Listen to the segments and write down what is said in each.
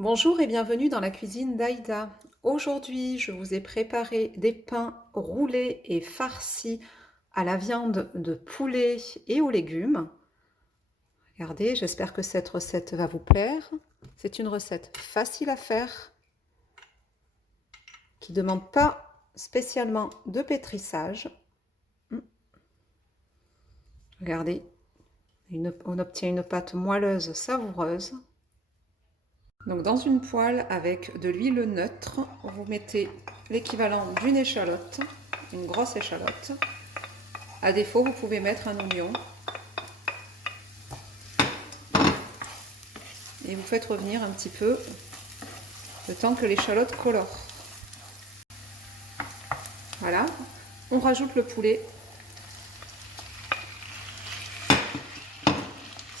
Bonjour et bienvenue dans la cuisine d'Aïda. Aujourd'hui, je vous ai préparé des pains roulés et farcis à la viande de poulet et aux légumes. Regardez, j'espère que cette recette va vous plaire. C'est une recette facile à faire, qui ne demande pas spécialement de pétrissage. Regardez, on obtient une pâte moelleuse, savoureuse. Donc dans une poêle avec de l'huile neutre, vous mettez l'équivalent d'une échalote, une grosse échalote. À défaut, vous pouvez mettre un oignon. Et vous faites revenir un petit peu le temps que l'échalote colore. Voilà, on rajoute le poulet.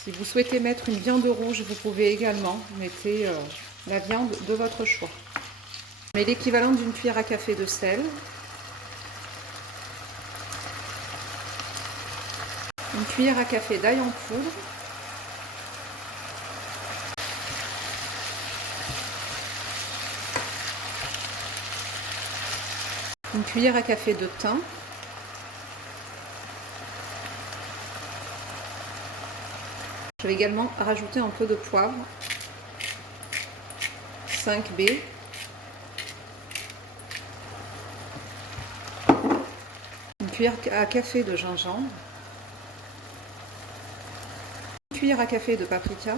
Si vous souhaitez mettre une viande rouge, vous pouvez également mettre la viande de votre choix. Mais l'équivalent d'une cuillère à café de sel, une cuillère à café d'ail en poudre, une cuillère à café de thym, je vais également rajouter un peu de poivre, 5 baies, une cuillère à café de gingembre, une cuillère à café de paprika,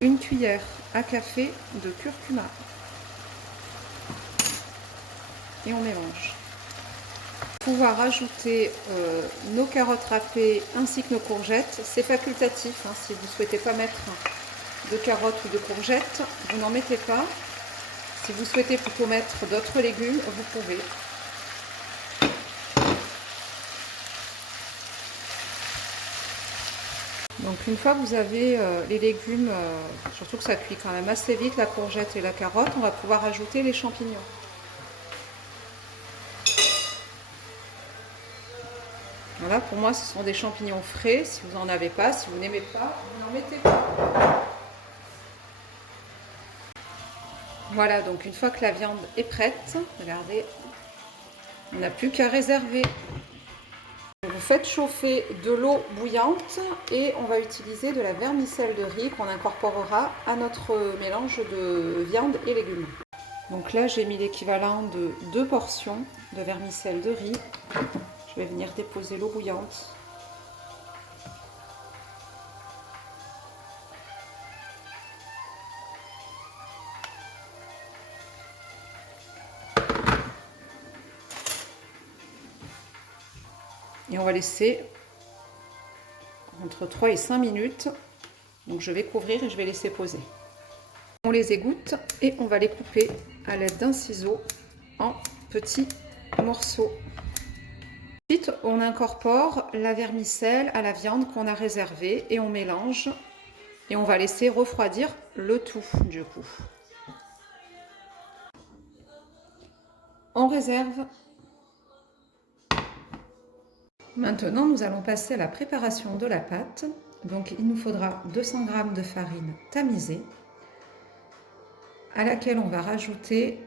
une cuillère à café de curcuma. Et on mélange. Pouvoir rajouter nos carottes râpées ainsi que nos courgettes, c'est facultatif. Si vous ne souhaitez pas mettre de carottes ou de courgettes, vous n'en mettez pas. Si vous souhaitez plutôt mettre d'autres légumes, vous pouvez. Donc une fois que vous avez les légumes, surtout que ça cuit quand même assez vite, la courgette et la carotte, on va pouvoir ajouter les champignons. Voilà, pour moi, ce sont des champignons frais. Si vous n'en avez pas, si vous n'aimez pas, vous n'en mettez pas. Voilà, donc une fois que la viande est prête, regardez, on n'a plus qu'à réserver. Vous faites chauffer de l'eau bouillante et on va utiliser de la vermicelle de riz qu'on incorporera à notre mélange de viande et légumes. Donc là, j'ai mis l'équivalent de 2 portions de vermicelle de riz. Je vais venir déposer l'eau bouillante. Et on va laisser entre 3 et 5 minutes. Donc je vais couvrir et je vais laisser poser. On les égoutte et on va les couper à l'aide d'un ciseau en petits morceaux. Ensuite, on incorpore la vermicelle à la viande qu'on a réservée et on mélange et on va laisser refroidir le tout du coup. On réserve. Maintenant, nous allons passer à la préparation de la pâte. Donc, il nous faudra 200 g de farine tamisée à laquelle on va rajouter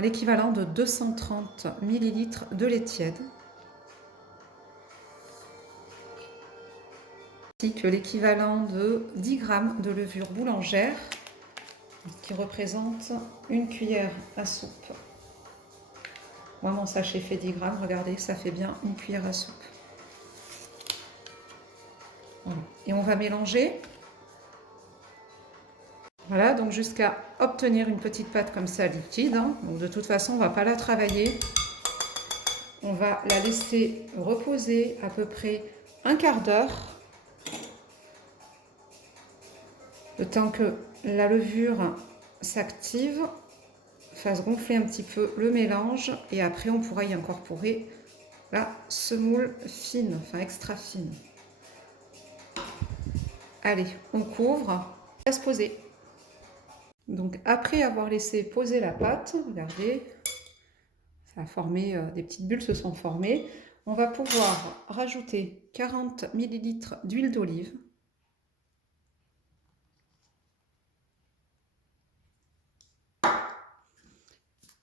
l'équivalent de 230 ml de lait tiède, ainsi que l'équivalent de 10 g de levure boulangère, qui représente une cuillère à soupe. Moi, mon sachet fait 10 g, regardez, ça fait bien une cuillère à soupe. Voilà. Et on va mélanger. Voilà, donc jusqu'à obtenir une petite pâte comme ça liquide. Donc de toute façon, on ne va pas la travailler. On va la laisser reposer à peu près un quart d'heure. Le temps que la levure s'active, fasse gonfler un petit peu le mélange. Et après, on pourra y incorporer la semoule fine, enfin extra fine. Allez, on couvre, laisse poser. Donc après avoir laissé poser la pâte, regardez, ça a formé, des petites bulles se sont formées. On va pouvoir rajouter 40 ml d'huile d'olive.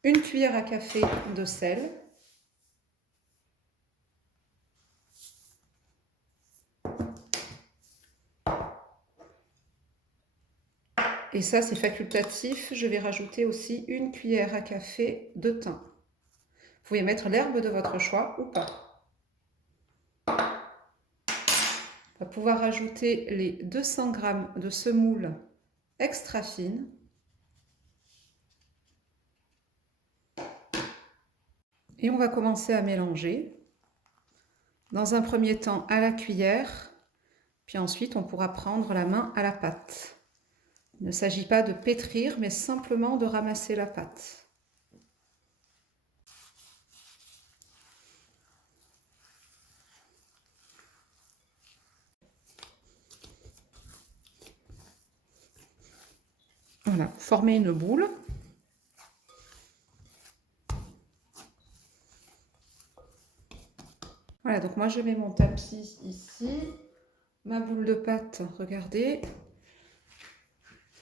une cuillère à café de sel. Et ça, c'est facultatif. Je vais rajouter aussi une cuillère à café de thym. Vous pouvez mettre l'herbe de votre choix ou pas. On va pouvoir ajouter les 200 g de semoule extra fine. Et on va commencer à mélanger. Dans un premier temps à la cuillère, puis ensuite on pourra prendre la main à la pâte. Il ne s'agit pas de pétrir, mais simplement de ramasser la pâte. Voilà, former une boule. Voilà, donc moi je mets mon tapis ici, ma boule de pâte, regardez.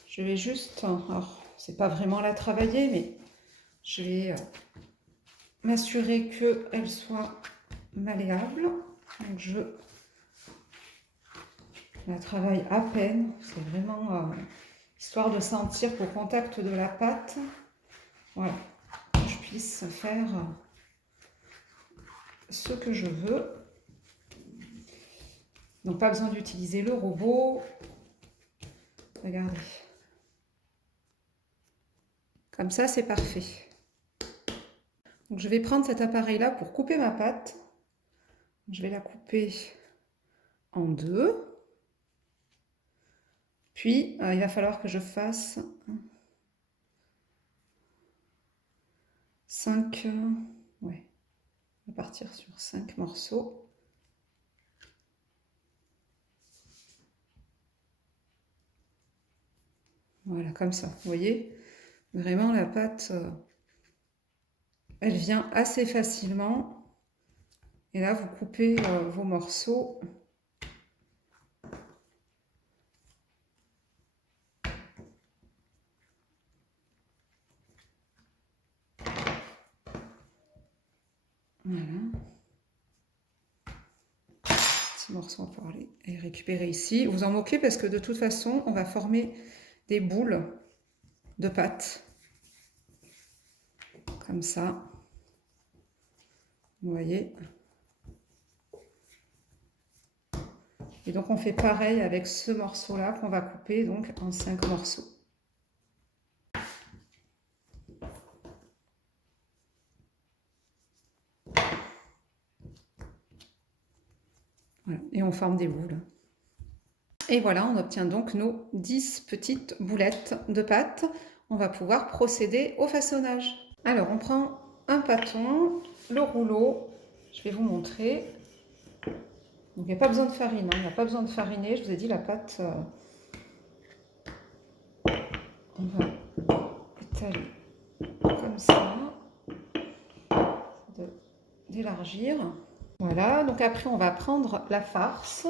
Je vais juste, alors c'est pas vraiment la travailler, mais je vais m'assurer qu'elle soit malléable. Donc je la travaille à peine, c'est vraiment histoire de sentir qu'au contact de la pâte, voilà, je puisse faire ce que je veux. Donc pas besoin d'utiliser le robot. Regardez. Comme ça, c'est parfait. Donc, je vais prendre cet appareil-là pour couper ma pâte. Je vais la couper en deux. Puis, il va falloir que je fasse 5... ouais, on va partir sur 5 morceaux. Voilà, comme ça. Vous voyez, vraiment, la pâte, elle vient assez facilement. Et là, vous coupez vos morceaux. Voilà. Petit morceau, on va pouvoir les récupérer ici. Vous en moquez parce que de toute façon, on va former des boules de pâte. Comme ça. Vous voyez. Et donc, on fait pareil avec ce morceau-là qu'on va couper donc en 5 morceaux. Voilà. Et on forme des boules. Et voilà, on obtient donc nos 10 petites boulettes de pâte. On va pouvoir procéder au façonnage. Alors, on prend un pâton, le rouleau. Je vais vous montrer. Donc, il n'y a pas besoin de farine, hein. Il n'y a pas besoin de fariner. Je vous ai dit, la pâte, on va étaler comme ça, d'élargir. Voilà, donc après, on va prendre la farce.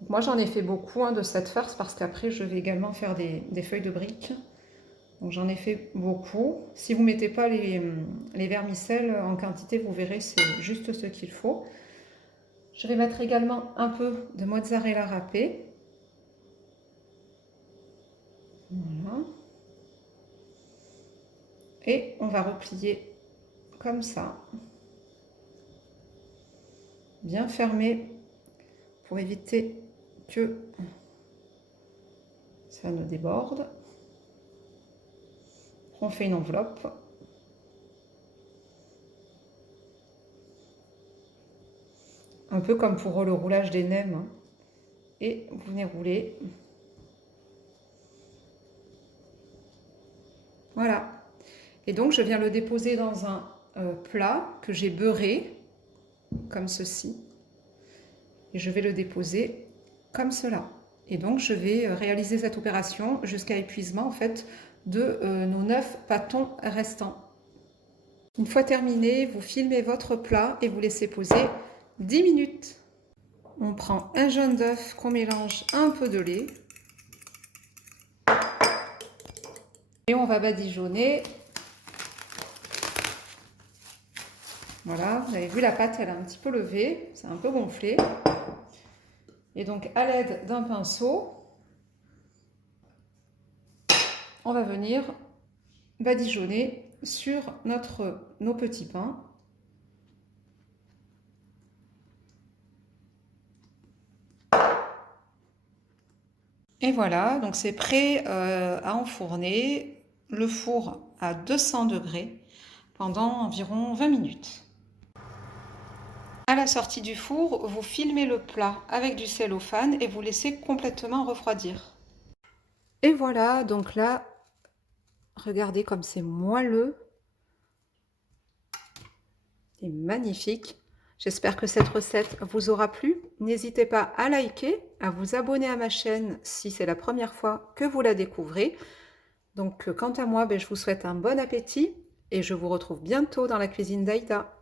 Donc moi, j'en ai fait beaucoup de cette farce parce qu'après, je vais également faire des feuilles de briques. Donc j'en ai fait beaucoup. Si vous ne mettez pas les vermicelles en quantité, vous verrez, c'est juste ce qu'il faut. Je vais mettre également un peu de mozzarella râpée. Voilà. Et on va replier comme ça. Bien fermé pour éviter que ça ne déborde. On fait une enveloppe. Un peu comme pour le roulage des nems. Et vous venez rouler. Voilà. Et donc, je viens le déposer dans un plat que j'ai beurré, comme ceci. Et je vais le déposer comme cela. Et donc, je vais réaliser cette opération jusqu'à épuisement, en fait, de nos 9 pâtons restants. Une fois terminé, vous filmez votre plat et vous laissez poser 10 minutes. On prend un jaune d'œuf qu'on mélange un peu de lait. Et on va badigeonner. Voilà, vous avez vu la pâte, elle a un petit peu levé, c'est un peu gonflé. Et donc à l'aide d'un pinceau, on va venir badigeonner sur nos petits pains. Et voilà, donc c'est prêt à enfourner. Le four à 200 degrés pendant environ 20 minutes. À la sortie du four, vous filmez le plat avec du cellophane et vous laissez complètement refroidir. Et voilà, donc là, regardez comme c'est moelleux et magnifique. J'espère que cette recette vous aura plu. N'hésitez pas à liker, à vous abonner à ma chaîne si c'est la première fois que vous la découvrez. Donc quant à moi, je vous souhaite un bon appétit et je vous retrouve bientôt dans la cuisine d'Aïda.